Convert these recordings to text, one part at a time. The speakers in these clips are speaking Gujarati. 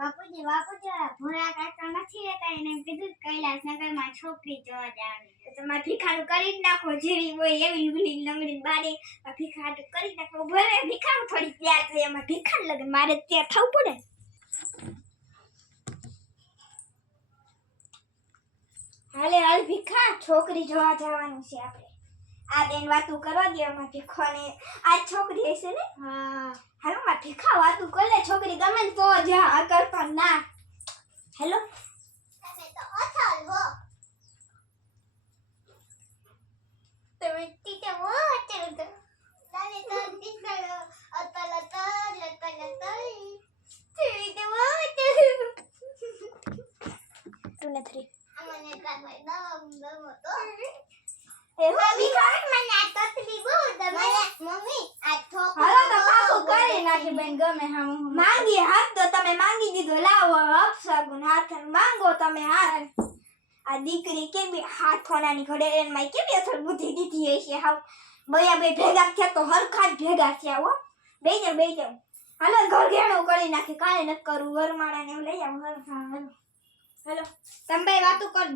બાપુજી ભોળા કાકા નથી રહેતા એને કીધું કૈલાસનગરમાં છોકરી જોવા જવાની તો તમારે ભીખાનું કરી જ નાખો જેવી હોય એવી લુગડી લંગડી બારે ભીખાનું કરી નાખો ભલે ભીખાનું થોડી તૈયાર થઈ એમાં ભીખાનું લગન મારે તૈયાર થવું પડે હાલ ભીખા છોકરી જોવા જવાનું છે આપણે આ બેન વાતું કરવા દે એમાં ભીખોને આ છોકરી હશે ને હા હાલો માં ભીખા વાતું કરે છોકરી ગમે તો જા આ કરતા ના હેલો તમે તો અસલ હો તમે ટીચર હો અસલ તો દાને તો ટીચર અસલ ટીચર હો તું નથી અમને કાઈ દમ તો મમ્મી આ તતલી બહુ દમે મમ્મી આ ઠોક હાલો તો પાકું કરી નાખી બેન ગમે હમ માંગી હાથ તો તમે માંગી દીધો લાવો અપસગુન હાથ માંગો તમે હાથ આ દીકરી કેવી હાથોનાની ઘડે એમાં કેવી અસર બુદ્ધિ દીધી હશે હાવ બયા બે ભેગા થયા તો હરખા જ ભેગા થયા હો બેઈ જાવ હાલો ઘર ઘેણું કરી નાખી કાંઈ ન કરું વરમાળાને એમ લઈ આવ હા હાલો હેલો તમે બે વાતો કર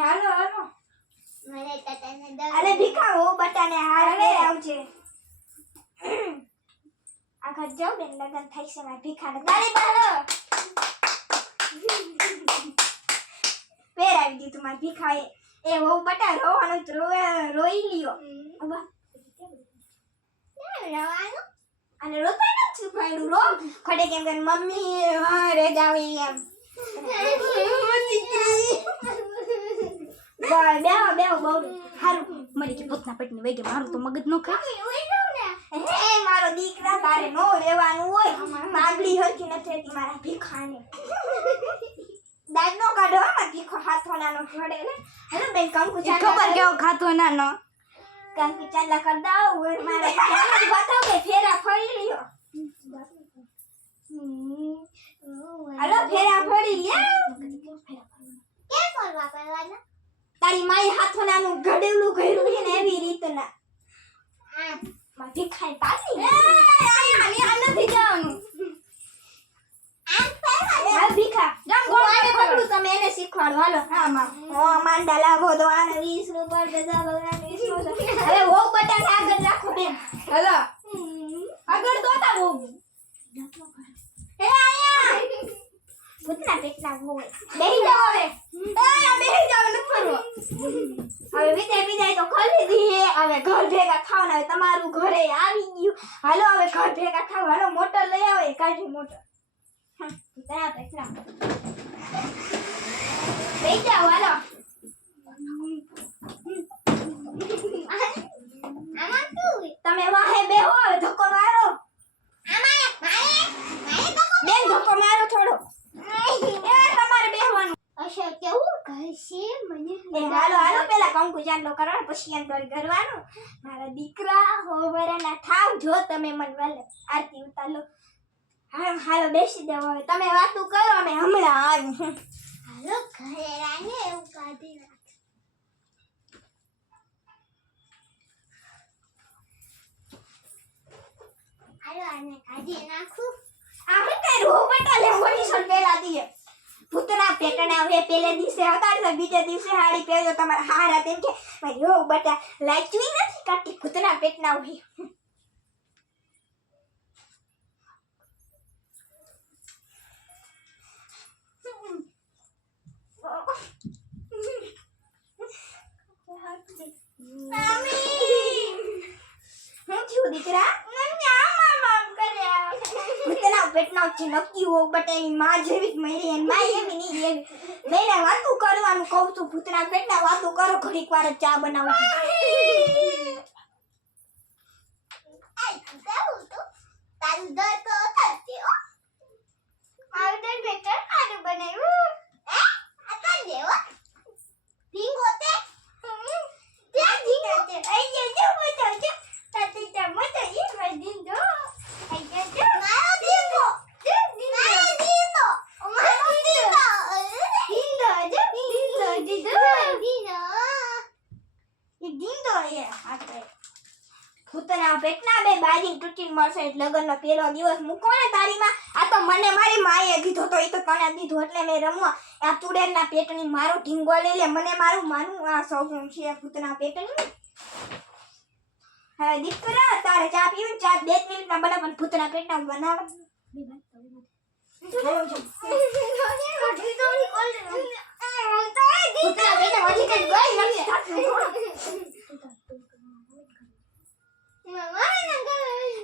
હાલો મને તને અરે ભીખા હો બટાને હારે આવજે આખા જાવ બેન લગન થઈ છે મારા ભીખાને તારી બારો પેરાવી દીધું મારા ભીખાએ એ હો બટા રોવાનું તો રોઈ લ્યો અબા રોવાનું અને રોતા નથી ભાઈ રો ખડે કેમ કે મમ્મી રે જાવી એમ બેહો બહુ હારું મરી કે પોતના પેટની વેગે મારું તો મગજ નો ખાય હે મારો દીકરા તારે નો રહેવાનું હોય માગડી હરકી નથી રહેતી મારા ભીખાને દાદ નો કાઢો આ ભીખો હાથોનાનો ઘડે ને હેલો બેન કંકુ ચાલ ખબર કેવો ખાતોનાનો કંકુ ચાલ કર દાવ મારા બતાવ કે ફેરા ફરી લ્યો હાલો ફેરા ફરી લ્યો કે ફરવા પડવાના તારી માઈ હાથોનાનું ઘડેલું કર્યું છે ને એવી રીતના આ માં ભીખાઈ પાસી આ નથી જવાનું ભીખા જમ ગોળાને પકડું તમે એને શીખવાડો હાલો હા માં ઓ માંડા લાવો તો આને 20 રૂપિયા દેતા ભગવાન 20 રૂપિયા હવે વો બટન આગળ રાખો બેન હાલો આગળ દોતા વો એ આયા ભૂતના પેટના વો બેહી જાવ હવે બેહી જાવ ન ફરવો હવે વિદાય તો ખોલી દી હવે ઘર ભેગા ખાવાના હવે તમારું ઘરે આવી ગયું હાલો હવે ઘર ભેગા ખાવ હાલો મોટર લઈ આવો કાઢી મોટર બરાબર બેહી જાવ હાલો આમાં તું તમે વાહે બેહો હવે ધક્કો મારો આમાં મારે ધક્કો મારો થોડો એ તમારે બેહવાનું અશા કેવું કહેશે મને હાલો પેલા કંકુ ચાંદલો કરવાનો પછી અંદર કરવાનું મારા દીકરા હોવરાના થાવ જો તમે મન વાલે આરતી ઉતારો હાલો બેસી જાવ હવે તમે વાતું કરો અમે હમણાં આવી હાલો ઘરે રાને એવું કાઢી નાખ હાલો આને કાઢી નાખું આ હતે રો બટાલે મોટી સર પેલા દીએ ભૂતના પેટના હવે પેલે દિવસે હતા બીજે દિવસે હાડી પહેરજો તમારા હારા તેમ કે ભાઈ યો બટા લાચવી નથી કાટી ભૂતના પેટના ઉભી દીકરા પેટના નક્કી હો બટ એની માં જેવી જ મળી એની માં એવી નહીં એવી મેં વાતું કરવાનું કહું છું ભૂતના પેટના વાતું કરો ઘડીક વાર ચા બનાવું તારું દર તો કરતે હો મારું દર બેટર ખાનું બનાવ્યું હે આ કર દે હો ઢીંગો તે ત્યાં ઢીંગો તે આઈ જો જો મતો જો તાતી તા મતો ઈ ઢીંગો આઈ જો મારો ઢીંગો મામાજી તૂટીને મળશે લગનનો પહેલો દિવસ મૂકો ને તારીમાં. આ તો મને મારી માએ દીધો તો એ તો તને દીધો એટલે મેં રમવા. આ ચૂડેલના પેટની મારો ઢીંગો લઈ લે મને મારું માનું આ સૌનું છે ભૂતના પેટની. હવે દીકરા તારે ચા પીવી ચા 2 મિનિટમાં બનાવ પણ ભૂતના પેટના બનાવ.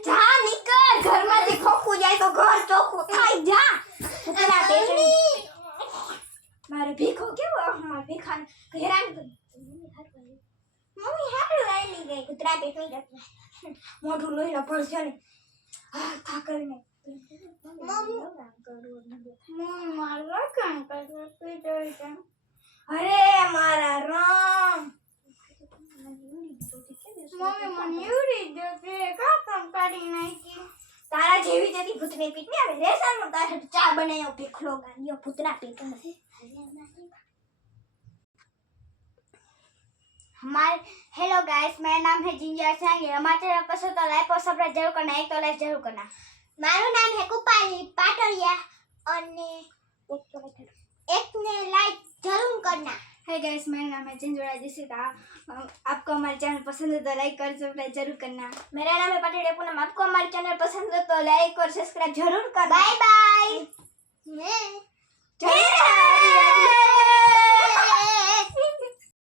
જા નીકળ ઘરમાંથી ખોખું જાય તો ઘર ચોખ્ખું થાય જા. ભૂતના પેટની મારે ભીખો કેવો મારે ભીખાને હેરાન કરી. મમ્મી હારું લઈ ગઈ કૂતરા પેટની મોઢું લોહીનો પડશે ને થાકરને. અરે મારા રામ તારા જેવી જતી ભૂતની પીઠ ને આવે રેસાનો તારે ચા બનાવ્યો ભીખલો ગાંડિયો ભૂતના પેટ નથી. हमारे हेलो गाइस मेरा नाम है जिंजर सिंह. हमारे चैनल पसंद तो लाइक और सब्सक्राइब जरूर करना. एक तो लाइक जरूर करना. मारू नाम है कुपाली पाटलिया और एक ने लाइक जरूर करना. है गाइस मेरा नाम है जिंजर जिसिका. आपको हमारे चैनल पसंद है तो लाइक और सब्सक्राइब जरूर करना. मेरा नाम है पाटलिया पूनम. आपको हमारे चैनल पसंद है तो लाइक और सब्सक्राइब जरूर करना. Bye bye. जय